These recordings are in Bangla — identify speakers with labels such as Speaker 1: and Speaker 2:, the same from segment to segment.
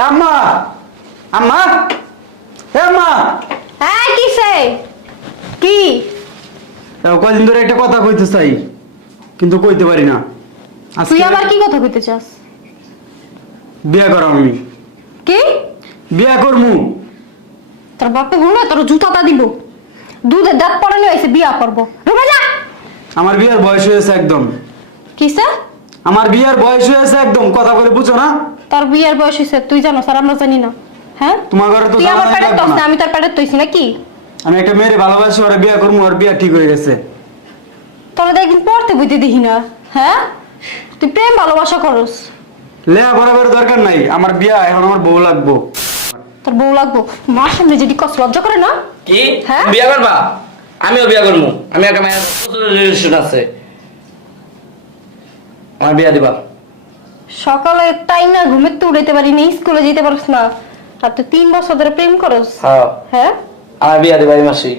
Speaker 1: আম্মা! আম্মা! এ আম্মা!
Speaker 2: হ্যাঁ কিসে কি?
Speaker 1: এ, ধরে একটা কথা কইতে চাই কিন্তু কইতে পারি না।
Speaker 2: তুই আবার কি কথা কইতে চাস?
Speaker 1: বিয়া করাম আমি।
Speaker 2: কি?
Speaker 1: বিয়া করমু।
Speaker 2: তোর বাপে বলল তোর জুতাটা দিব। দুধের দাঁত পড়ানো হয়েছে বিয়া করব। রুমে যা
Speaker 1: আমার বিয়ার বয়স হয়েছে একদম।
Speaker 2: কিসে
Speaker 1: আমার বিয়ার বয়স হয়েছে একদম কথা বলে বুঝো না।
Speaker 2: তোর বিয়ের বয়স হয়েছে তুই জানো স্যার আমরা জানি না হ্যাঁ?
Speaker 1: তোমার ঘরে তো
Speaker 2: তুই আমার
Speaker 1: লাগবে
Speaker 2: তস
Speaker 1: না।
Speaker 2: আমি তোর পেটের তৈছি নাকি?
Speaker 1: আমি একটা মেয়ের ভালোবাসি ওরা বিয়া করব ওর বিয়া ঠিক হয়ে গেছে।
Speaker 2: তোরা তো একদিন পড়তে বুঝতে দেখি না হ্যাঁ? তুই প্রেম ভালোবাসা করস।
Speaker 1: লেয়া বরাবর দরকার নাই আমার বিয়া এখন আমার বউ লাগবো।
Speaker 2: তোর বউ লাগবো। মার সামনে যদি কষ্ট লজ্জা করে না?
Speaker 3: কি?
Speaker 2: হ্যাঁ?
Speaker 3: বিয়া করবা? আমিও বিয়া করব আমি একটা মায়ের রিলেশন আছে। আমার বিয়া দিবা।
Speaker 2: সকালে তাই না ঘুমের তো উড়াইতে পারি না স্কুলে যেতে পারিস না। আর তুই তিন বছর ধরে প্রেম করস।
Speaker 3: হ্যাঁ।
Speaker 2: হ্যাঁ?
Speaker 3: আমার বিয়া দিবা এই মাসে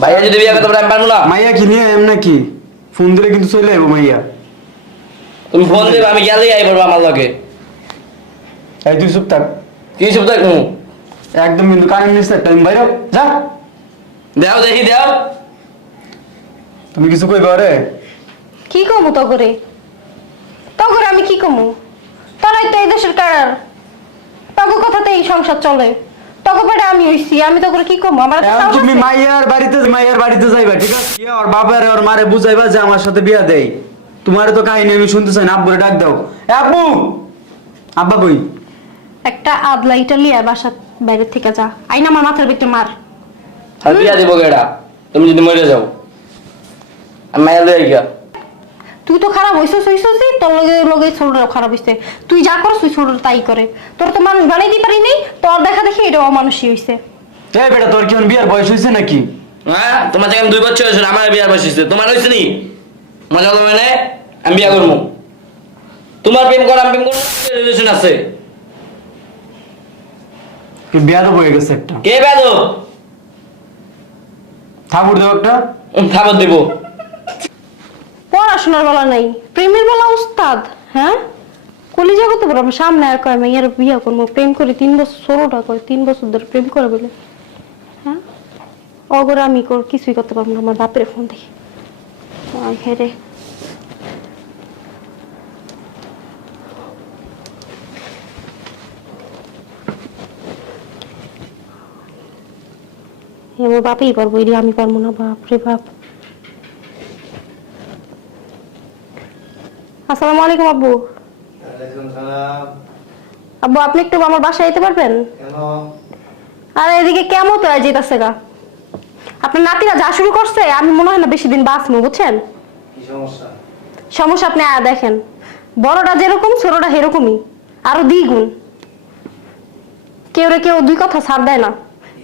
Speaker 3: ভাইয়া যদি বিয়া করতে পারে আমি পারব না।
Speaker 1: মাইয়া কি নিয়ে এম নাকি? ফোন দিলে কিন্তু চলে যাব মাইয়া।
Speaker 3: তুমি ফোন দিবা আমি গেলেই আই পড়ব আমার লগে।
Speaker 1: এই তুই চুপ থাক।
Speaker 3: কি সব দেখব
Speaker 1: একদম কিন্তু কানের নিচে টাইম বাইরে যা।
Speaker 3: দেও দেখি দেও।
Speaker 1: তুমি কিছু কইবা রে?
Speaker 2: কি কমু তো করে তো করে আমি কি কমু? তোরাই তো এই দেশের কারার। তখন কথাতে এই সংসার চলে। তখন আমি হইছি আমি তো করে কি কমু? আমার একটা
Speaker 1: এখন তুমি মাইয়ার বাড়িতে মাইয়ার বাড়িতে যাইবা ঠিক আছে? ওর বাবার ওর মারে বুঝাইবা যে আমার সাথে বিয়া দেই। তোমার তো কাহিনী আমি শুনতে চাই না আব্বুরে ডাক দাও। এ আব্বু! আব্বা কই?
Speaker 2: একটা আদলা ইটালিয়া বাসা বাইরে থেকে যা। আইনা আমার মাথার ভিতরে মার।
Speaker 3: আর বিয়া দিব কেডা তুমি যদি মরে যাও। আমি গিয়া।
Speaker 2: তুই তো খারাপ হইছিস হইছিস তোর লগে লগে ছোটরা খারাপ হইছে। তুই যা করছ তুই ছোটরা তাই করে। তোর তো মানুষ বানাই দিতে পারি নাই তোর দেখা দেখি এটা অমানুষই হইছে।
Speaker 1: এই বেটা তোর কি বিয়ার বয়স হয়েছে নাকি?
Speaker 3: হ্যাঁ তোমার থেকে আমি দুই বছর হয়েছে আমার বিয়ার বয়স হয়েছে তোমার হয়েছে নি? মজা হবে মানে আমি বিয়া করব। তোমার প্রেম করা আমি প্রেম করব রিলেশন আছে।
Speaker 1: কি বিয়া তো হয়ে গেছে একটা।
Speaker 3: কে বেদো
Speaker 1: থাপুর দেও একটা।
Speaker 3: খাবার দিব।
Speaker 2: পড়াশোনার বলা নাই, প্রেমের বেলা উস্তাদ হ্যাঁ? কলি বড় আমার সামনে আর কয় মেয়ের বিয়ে করব? প্রেম করে তিন বছর, ষোলোটা কয়, তিন বছর ধরে প্রেম করে বলে হ্যাঁ? অগরে আমি কর, কিছুই করতে পারব না, আমার বাপের ফোন দেখি। হেরে আমার বাপই পারব এটি আমি পারব না, বাপরে বাপ। আসসালামু আলাইকুম আব্বু। আব্বু আপনি একটু আমার বাসায় যেতে পারবেন? আর এদিকে কেমন তো যেতেছে গা? আপনার নাতিরা যা শুরু করছে আমি মনে হয় না বেশি দিন বাঁচবো বুঝছেন?
Speaker 4: সমস্যা?
Speaker 2: আপনি আয়া দেখেন। বড়টা যেরকম ছোটটা সেরকমই আরও দ্বিগুণ। কেউ রে কেউ দুই কথা ছাড় দেয় না।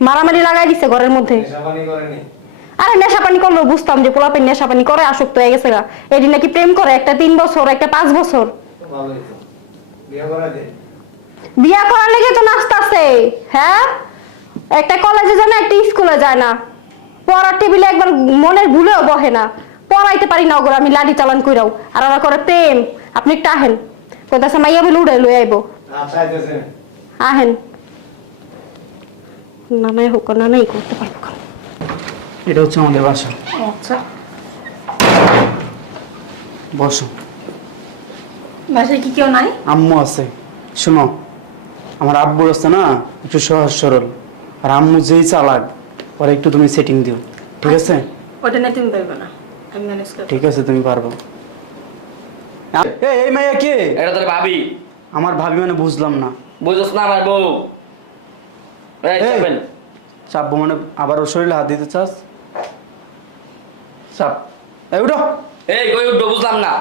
Speaker 2: মারামারি লাগাই দিছে ঘরের মধ্যে। আরে নেশা পানি করলেও বুঝতাম যে পোলাপের নেশা পানি করে আসক্ত হয়ে গেছে গা। এটি নাকি প্রেম করে একটা তিন বছর একটা পাঁচ বছর।
Speaker 4: বিয়ে
Speaker 2: করার লেগে তো নাচতাছে হ্যাঁ? একটা কলেজে যায় না একটা স্কুলে যায় না। পড়ার টেবিলে একবার মনের ভুলেও বহে না। পড়াইতে পারি না ওগুলো আমি লাড়ি চালান কইরাও। আর ওরা করে প্রেম আপনি একটু আহেন। কইতাছে মাইয়া বলে উড়ে লই আইব। আহেন। না নাই হোক না নাই করতে পারব?
Speaker 1: এটা হচ্ছে আমাদের বাসা।
Speaker 2: আচ্ছা।
Speaker 1: বসো।
Speaker 2: বাসায় কি কেউ নাই?
Speaker 1: আম্মু আছে। শোনো আমার আব্বুর আছে না একটু সহজ সরল। আর আম্মু যেই চালাক পরে একটু তুমি সেটিং দিও। ঠিক আছে?
Speaker 2: ওটা নিয়ে তুমি পারবে না। আমি ম্যানেজ করব
Speaker 1: ঠিক আছে তুমি পারব। এই, এই মাইয়া কে?
Speaker 3: এটা তোর ভাবি।
Speaker 1: আমার ভাবি মানে বুঝলাম না।
Speaker 3: বুঝোস না আমার বউ। এই
Speaker 1: এই।
Speaker 3: চাপেন।
Speaker 1: চাপবো মানে আবার ওর শরীরে হাত দিতে চাস? চাপ এই উঠো।
Speaker 3: এই কই উঠবো বুঝলাম না।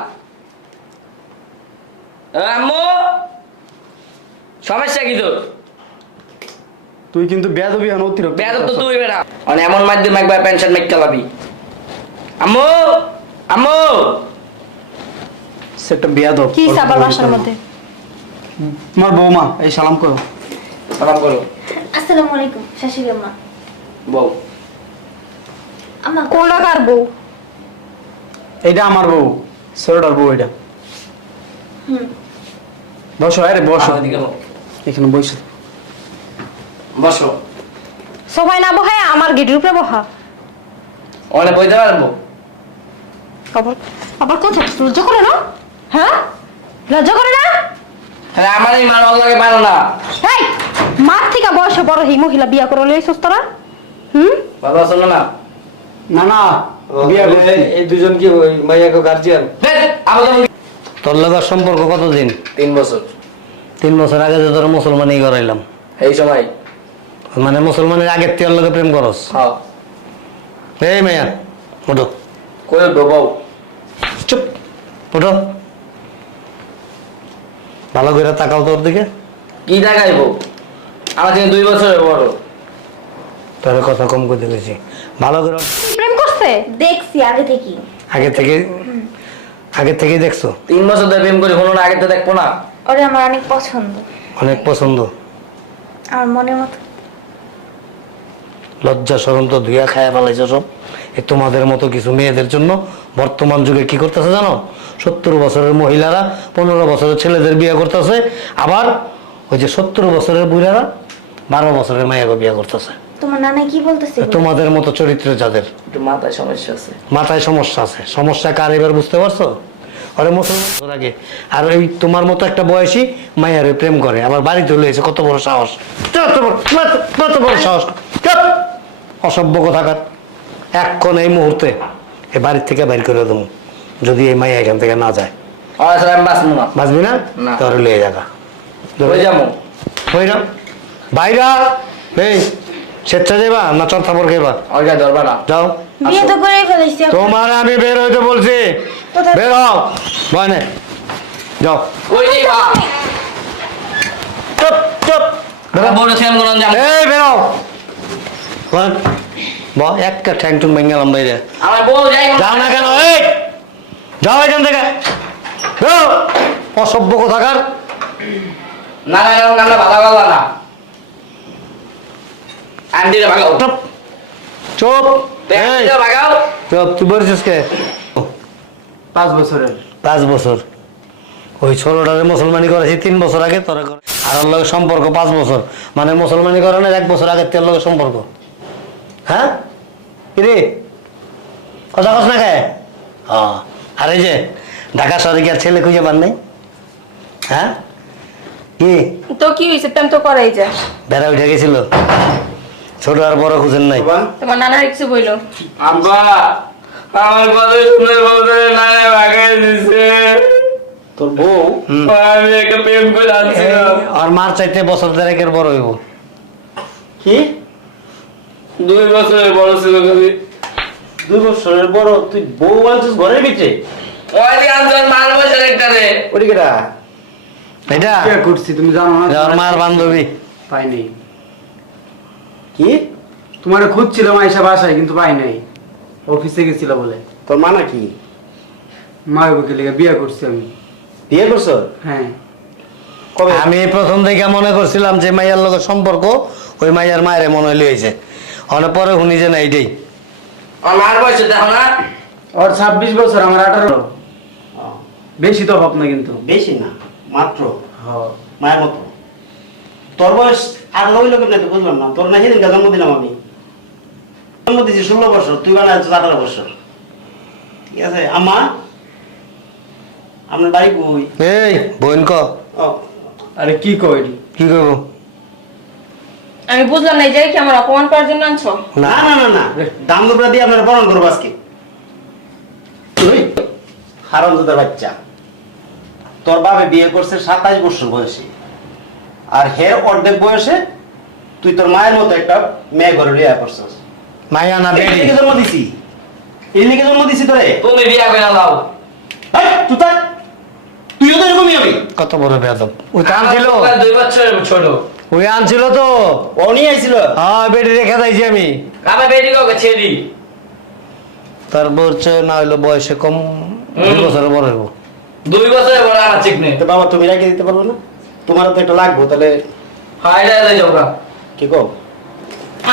Speaker 3: আম্মু সমস্যা কি তোর?
Speaker 1: তুই কিন্তু বেদবি হন অতিরিক্ত
Speaker 3: বেয়াদব তো তুই বেটা। মানে এমন মাধ্যমে একবার পেনশন মেক চালাবি আম্মু আম্মু।
Speaker 1: সেটা বেয়াদব।
Speaker 2: কি আবার বাসার মধ্যে?
Speaker 1: তোমার বৌমা এই সালাম করো।
Speaker 3: সালাম করো।
Speaker 5: আসসালামু আলাইকুম শাশুড়ি আম্মা।
Speaker 3: বউ।
Speaker 5: আম্মা
Speaker 2: কার বউ?
Speaker 1: এইটা আমার বউ ছোটটার বউ এটা বসো আরে বসো। এখানে বসে।
Speaker 3: বসো।
Speaker 2: সবাই না বহায় আমার গেটের উপরে বহা।
Speaker 3: অনেক বইতে পারব
Speaker 2: আবার আবার কোথায় লজ্জা করে না? হ্যাঁ? লজ্জা করে না?
Speaker 3: তাহলে আমার এই মার লাগে পারো না।
Speaker 2: এই মার থেকে বয়সে বড় এই মহিলা বিয়া করে লইছিস তোরা? হুম?
Speaker 3: বাবা শোনো না।
Speaker 1: না না।
Speaker 4: বিয়া
Speaker 1: বিয়া
Speaker 4: করছি
Speaker 1: করছি।
Speaker 4: এই দুজন কি ওই মাইয়াকে গার্জিয়ান
Speaker 3: ধ্যাৎ, আবার তুমি-
Speaker 6: তোর লগের সম্পর্ক কতদিন?
Speaker 3: তিন বছর।
Speaker 6: তিন বছর আগে যে তোর মুসলমানই করাইলাম।
Speaker 3: এই সময়?
Speaker 6: মানে মুসলমানের আগের তোর লগে প্রেম করস?
Speaker 3: হ্যাঁ।
Speaker 6: এই মেয়া ওঠো
Speaker 3: কই বাবাও
Speaker 6: চুপ ওঠো ভালো করে তাকাও তোর দিকে।
Speaker 3: কি দেখাইবো আমার থেকে দুই বছরের বড়।
Speaker 6: তোর কথা কম করতে গেছি ভালো করে
Speaker 5: দেখছি আগে থেকেই।
Speaker 6: আগে থেকে? আগে থেকেই দেখছ?
Speaker 3: তিন বছর ধরে প্রেম করি কোনো না আগে তো দেখব না।
Speaker 5: ওরে আমার অনেক পছন্দ।
Speaker 6: অনেক পছন্দ?
Speaker 5: আমার মনের মতো।
Speaker 6: লজ্জা সরম তো ধুয়া খায় ফেলাইছো সব। এই তোমাদের মতো কিছু মেয়েদের জন্য বর্তমান যুগে কি করতেছে জানো? সত্তর বছরের মহিলারা পনেরো বছরের ছেলেদের বিয়ে করতেছে। আবার ওই যে সত্তর বছরের বুড়ারা বারো বছরের মায়াকে বিয়ে করতেছে।
Speaker 5: তোমার নানা কি বলতেছে
Speaker 6: তোমাদের মতো চরিত্র যাদের?
Speaker 3: একটু মাথায় সমস্যা আছে।
Speaker 6: মাথায় সমস্যা আছে। সমস্যা কার এবার বুঝতে পারছ? আরে মুসলমান আগে। আর ওই তোমার মতো একটা বয়সী মায়ের প্রেম করে। আবার বাড়িতে চলে এসে কত বড় সাহস। কত বড় সাহস! অসভ্য কথাকার। এক্ষণ এই মুহূর্তে এ বাড়ির থেকে বাইর করে দেবো। যদি এই মাইয়া এখান থেকে না যায়।
Speaker 3: বাঁচবো না।
Speaker 6: না?
Speaker 3: না।
Speaker 6: তোর লিয়ে
Speaker 3: হয়ে যাব।
Speaker 6: হইরা বাইরা এই স্বেচ্ছা যাইবা না পর খাইবা?
Speaker 3: ওই ধরবা না।
Speaker 6: যাও।
Speaker 5: বিয়ে তো করেই ফেলেছি
Speaker 6: তোমার আমি বের হইতে বলছি। বের হও। যাও।
Speaker 3: ওই যে বা
Speaker 6: চুপ চুপ। বেরো।
Speaker 3: বড় ছেলে জানো
Speaker 6: এই বেরো বল ব একটা ঠ্যাং টুং ভেঙে গেলাম বাইরে।
Speaker 3: আমার বউ যাই
Speaker 6: যাও না কেন এই! যাও এখান থেকে। বেরো অসভ্য কোথাকার।
Speaker 3: না না ভালো না। আন্টিরে ভাগাও
Speaker 6: চুপ চুপ এই
Speaker 3: আন্টিরে ভাগাও
Speaker 6: চুপ তুই বলছিস কে
Speaker 1: পাঁচ বছরের
Speaker 6: পাঁচ বছর ওই ষোলোটারে মুসলমানি করেছি তিন বছর আগে তোরা করে। আর ওর লগে সম্পর্ক পাঁচ বছর। মানে মুসলমানি এক বছর আগে তোর লগে সম্পর্ক। হ্যাঁ? কিরে? কথা কস না কে? হ্যাঁ। আর এই যে ঢাকা শহরে কি আর ছেলে খুঁজে পান নাই? হ্যাঁ? কি?
Speaker 7: তো কি হয়েছে প্রেম তো করাই যায়।
Speaker 6: বেড়া উঠে গেছিল। ছোট আর বড় খুঁজেন নাই।
Speaker 7: তোমার নানার কিছু বইলো।
Speaker 3: আব্বা আমার কথা শুনে বলতে নারে ভাগাই দিছে।
Speaker 4: তোর বউ।
Speaker 3: আমি একটা প্রেম করে আনছিলাম
Speaker 6: আর মার চাইতে বছর দেড়েকের বড় হইব।
Speaker 4: কি?
Speaker 3: দুই বছরের বড় ছিল খালি।
Speaker 4: দুই বছরের বড়? তুই বউ আনছিস ঘরের ভিতরে?
Speaker 3: ওই যে মার বছর একটা রে।
Speaker 4: ওটি কেটা
Speaker 6: এটা?
Speaker 1: বিয়া করছি তুমি জানো না?
Speaker 6: এটা মার বান্ধবী।
Speaker 1: পাই নাই
Speaker 4: কি?
Speaker 1: তোমার খুঁজছিলাম আইসা বাসায় কিন্তু পাই নাই। অফিসে গেছিল বলে।
Speaker 4: তোর মা নাকি?
Speaker 1: মা বাবাকে লেগে বিয়ে করছি আমি।
Speaker 4: বিয়ে করছ?
Speaker 1: হ্যাঁ।
Speaker 4: কবে?
Speaker 6: আমি প্রথম থেকে মনে করছিলাম যে মাইয়ার লগে সম্পর্ক ওই মাইয়ার মায়ের মনে হইলে হয়েছে অনেক পরে শুনি যে না এইটাই।
Speaker 3: আমার মার বয়সে দেখো না।
Speaker 1: ওর ছাব্বিশ বছর আমার আঠারো। বেশি তো ভাব না কিন্তু।
Speaker 8: বেশি না মাত্র।
Speaker 1: হ্যাঁ।
Speaker 8: মায়ের মতো। তোর বয়স আর লোকের নাই তো বুঝলাম না। তোর না সেদিন জন্ম দিলাম আমি। জন্ম দিয়েছি ষোলো বছর তুই বেলা আছিস আঠারো বছর। ঠিক আছে আমা আপনার বাড়ি কই?
Speaker 6: এই বোন ক?
Speaker 1: আরে কি কই
Speaker 6: কি করব?
Speaker 7: আমি বুঝলাম না জায়গায় কি আমার অপমান করার জন্য আনছো?
Speaker 6: না।
Speaker 8: না না না দাম দুপুরা দিয়ে আপনার বরণ করব আজকে। দুধের বাচ্চা। তোর বাবা বিয়ে করছে সাতাইশ বছর বয়সে। আর হের অর্ধেক বয়সে তুই তোর মায়ের মতো একটা মেয়ে ঘরে লিয়া করছিস
Speaker 6: মাইয়া না বেড়ি।
Speaker 8: এলিকে জন্ম দিছি। এলিকে জন্ম দিছি তোরে।
Speaker 3: তুমি বিয়া করে দাও।
Speaker 8: এই, তুই থাক। তুইও তো এরকমই হবি।
Speaker 6: কত বড় বেদব ওই তো আনছিল।
Speaker 3: দুই বছরের ছোট।
Speaker 6: ওই আনছিল তো।
Speaker 8: ও নিয়ে আইছিল।
Speaker 6: হ্যাঁ বেড়ি রেখে দিয়েছি আমি।
Speaker 3: আমার বেটি কাউকে ছেড়ি
Speaker 6: তার বলছে না হইল বয়সে কম। দুই বছর বড় হইব।
Speaker 3: দুই বছরের বড় আমার ঠিক নেই
Speaker 8: তো বাবা তুমি রেখে দিতে পারবে না? তোমার তো একটা লাগবো তাহলে
Speaker 3: হাই যাই যাও গা।
Speaker 8: কি কও?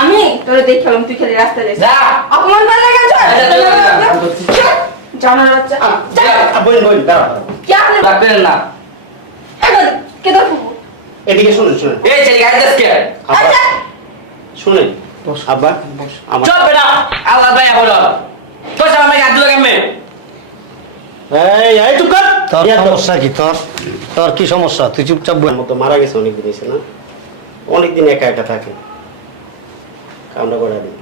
Speaker 7: আমি? তোরে দেখালাম তুই খালি রাস্তায় যাইছিস।
Speaker 3: যা!
Speaker 7: অপমান করে লাগে
Speaker 3: আচ্ছা, চলে যা।
Speaker 7: জানার বাচ্চা যা।
Speaker 8: বই বই দাঁড়া।
Speaker 7: কি আপনি?
Speaker 3: ডাক্তার না।
Speaker 7: এই, কে ফুফু?
Speaker 8: এদিকে শুনুন শুনুন।
Speaker 3: এই ছেলে গাড়ি যাস কে
Speaker 7: আচ্ছা
Speaker 8: শুনেন। আব্বা আমার
Speaker 3: চুপ বেটা আল্লাহ ভাই বলো কইছ আমাকে হাত দিল
Speaker 8: এই এই চুপ কর।
Speaker 6: তোর
Speaker 8: তো।
Speaker 6: সমস্যা কি তোর? তোর কি সমস্যা? তুই চুপচাপ বল।
Speaker 8: আমার তো মারা গেছে অনেকদিন হয়েছে না? অনেকদিন একা একা থাকে। কামটা করে দিন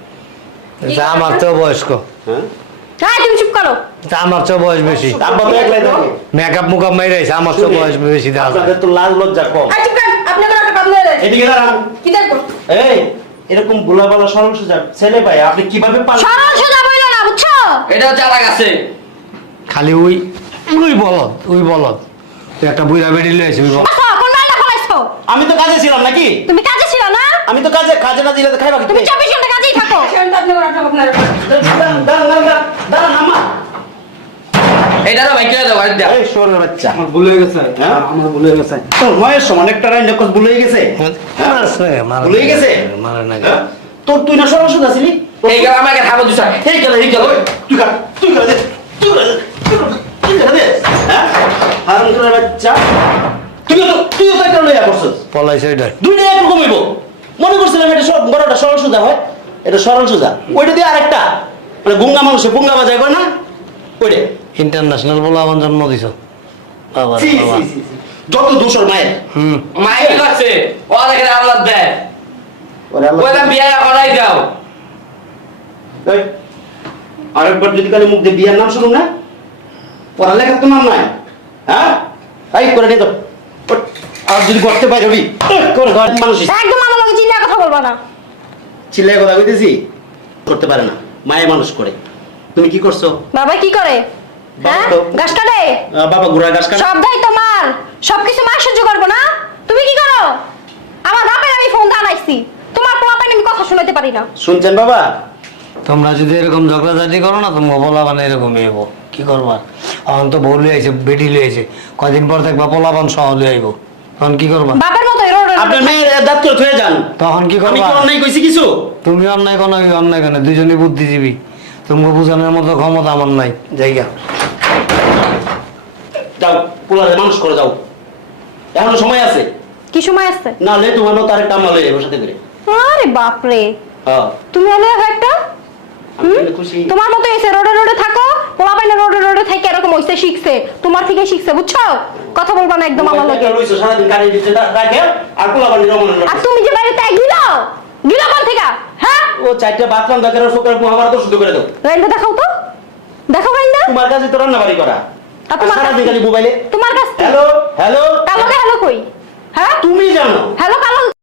Speaker 6: যা আমার চেয়েও বয়স্ক।
Speaker 8: হ্যাঁ?
Speaker 2: হ্যাঁ তুমি চুপ করো।
Speaker 6: যা আমার চেয়েও বয়স বেশি।
Speaker 8: আব্বা তো একলাই থাকে।
Speaker 6: মেকআপ মুকাপ মাইরাইছে আমার চেয়েও বয়স বেশি দেখা যায়
Speaker 8: আপনাদের তো লাল লজ্জা কম।
Speaker 7: আর চুপ কর আপনাদের একটা কাম নেই
Speaker 8: এদিকে দাঁড়ান।
Speaker 7: কি দেখব?
Speaker 8: এই এরকম গোলাপালা সরল সোজা ছেলে ভাই আপনি কীভাবে পান
Speaker 2: সরল সোজা বইলো না বুঝছ?
Speaker 3: এটা আলাগ আছে।
Speaker 6: খালি ওই ওই বলদ ওই বলদ। তুই একটা বুড়া বেড়ি লইছিস ওই বলদ।
Speaker 2: আসো কোন মালটা ফলাইছো
Speaker 8: আমি তো কাজে ছিলাম নাকি
Speaker 2: তুমি কাজে ছিল না
Speaker 8: আমি তো কাজে কাজে না দিলে তো খাইবা
Speaker 2: তুমি
Speaker 8: কি
Speaker 2: চব্বিশ ঘণ্টা কাজেই থাকো
Speaker 3: ভাই দাও দাও
Speaker 8: এই শোরের বাচ্চা
Speaker 1: আমার ভুল হয়ে গেছে
Speaker 8: হ্যাঁ?
Speaker 1: আমার ভুল হয়ে গেছে
Speaker 8: তোর মায়ের সমান একটা রাইন দেখো ভুলে গেছে হ্যাঁ?
Speaker 6: মারছে, মারে
Speaker 8: ভুলে
Speaker 6: না।
Speaker 8: গেছে
Speaker 6: মারে না
Speaker 8: হ্যাঁ? তোর তুই না সরল সোজা
Speaker 3: এই গেল আমাকে থাকো দুসা এই গেল এই গেল
Speaker 8: তুই কর তুই কর দে তুই কর দে তুই দে, হ্যাঁ হারাম করে বাচ্চা। তুই তো তুই তো একটা লইয়া করছস
Speaker 6: পলাইছে ওইটা
Speaker 8: দুইটা একরকম হইব। মনে করছিলাম এটা সব বড়টা সরল সোজা হয়। এটা সরল সোজা। ওইটা দিয়ে আরেকটা। মানে গুঙ্গা মানুষে গুঙ্গা বাজায় না? ওইটা।
Speaker 6: ইন্টারন্যাশনাল বলে আমার জন্ম দিছ। বাবা।
Speaker 8: যত দোষর মায়ের।
Speaker 3: কি করছে ও দেখে আল্লাহ দেয়।
Speaker 8: ওরে
Speaker 3: বিয়ে করাই দাও।
Speaker 8: আরেকবার যদি কালে মুখ দিয়ে বিয়ার নাম শুনুন না। পড়ালেখার তো নাম নাই। হ্যাঁ? এই করে নিয়ে তো আর যদি করতে পারি করে ঘর। মানুষ
Speaker 2: একদম আমার লগে চিন্তা কথা বলবা না।
Speaker 8: চিল্লাই কথা কইতেছি? করতে পারে না। মায়ে মানুষ করে। তুমি কি করছ?
Speaker 2: বাবা কি করে? হ্যাঁ?
Speaker 8: বাবা তো-
Speaker 2: গাছ কাটে?
Speaker 8: বাবা ঘোড়া গাছ কাটা।
Speaker 2: সব দায়িত্ব মার সবকিছু মার সহ্য করব না। তুমি কি করো? আমার বাপের আমি ফোন দাঁড়াইছি তোমার আমি কথা শুনাইতে পারি না।
Speaker 8: শুনছেন বাবা?
Speaker 6: তোমরা যদি এরকম ঝগড়াঝাটি করো না তোমরা বলা মানে এরকমই হইব। কি করবা? এখন তো বউ লইয়াছে বেটি লইয়াছে। কয়দিন পর দেখবা পোলাবান সহ লই আইব। তখন কি করবা?
Speaker 2: বাপের মতো
Speaker 8: আপনার মেয়ের দাঁত থয়ে যান।
Speaker 6: তখন কি
Speaker 8: আমি
Speaker 6: করবা?
Speaker 8: কি অন্যায় কইছি কিছু?
Speaker 6: তুমি অন্যায় কোনো আমি অন্যায় কেন দুজনই বুদ্ধিজীবী। তোমাকে বোঝানোর মতো ক্ষমতা আমার নাই। জায়গা।
Speaker 8: যাও পোলারে মানুষ করে যাও। এখনও সময় আছে?
Speaker 2: কি সময় আছে?
Speaker 8: না হলে তোমার মতো আরেকটা আমরা লই যাব সাথে করে।
Speaker 2: আরে বাপরে।
Speaker 8: হ্যাঁ।
Speaker 2: তুমি হলে একটা
Speaker 8: আমি খুশি।
Speaker 2: তোমার মতো এসে রোডে রোডে পোলাপাইন রোডে রোডে থেকে এরকম হইছে শিখছে। তোমার থেকে শিখছে বুঝছ? কথা বলবা না একদম আমার লগে।
Speaker 8: আর
Speaker 2: তুমি যে বাইরে তাই গিলো? গিলো কোন থেকে? হ্যাঁ?
Speaker 8: ও চারটা বাথরুম দরকার ফোকার মহাভারত শুদ্ধ করে দাও।
Speaker 2: রাইন্দা দেখাও তো। দেখাও রাইন্দা
Speaker 8: তোমার কাছে তো রান্না বাড়ি করা
Speaker 2: তোমার কাছে-
Speaker 8: মোবাইলে।
Speaker 2: তোমার কাছে
Speaker 8: হ্যালো হ্যালো।
Speaker 2: কালোকে হ্যালো কই? হ্যাঁ?
Speaker 8: তুমি জানো।
Speaker 2: হ্যালো কালো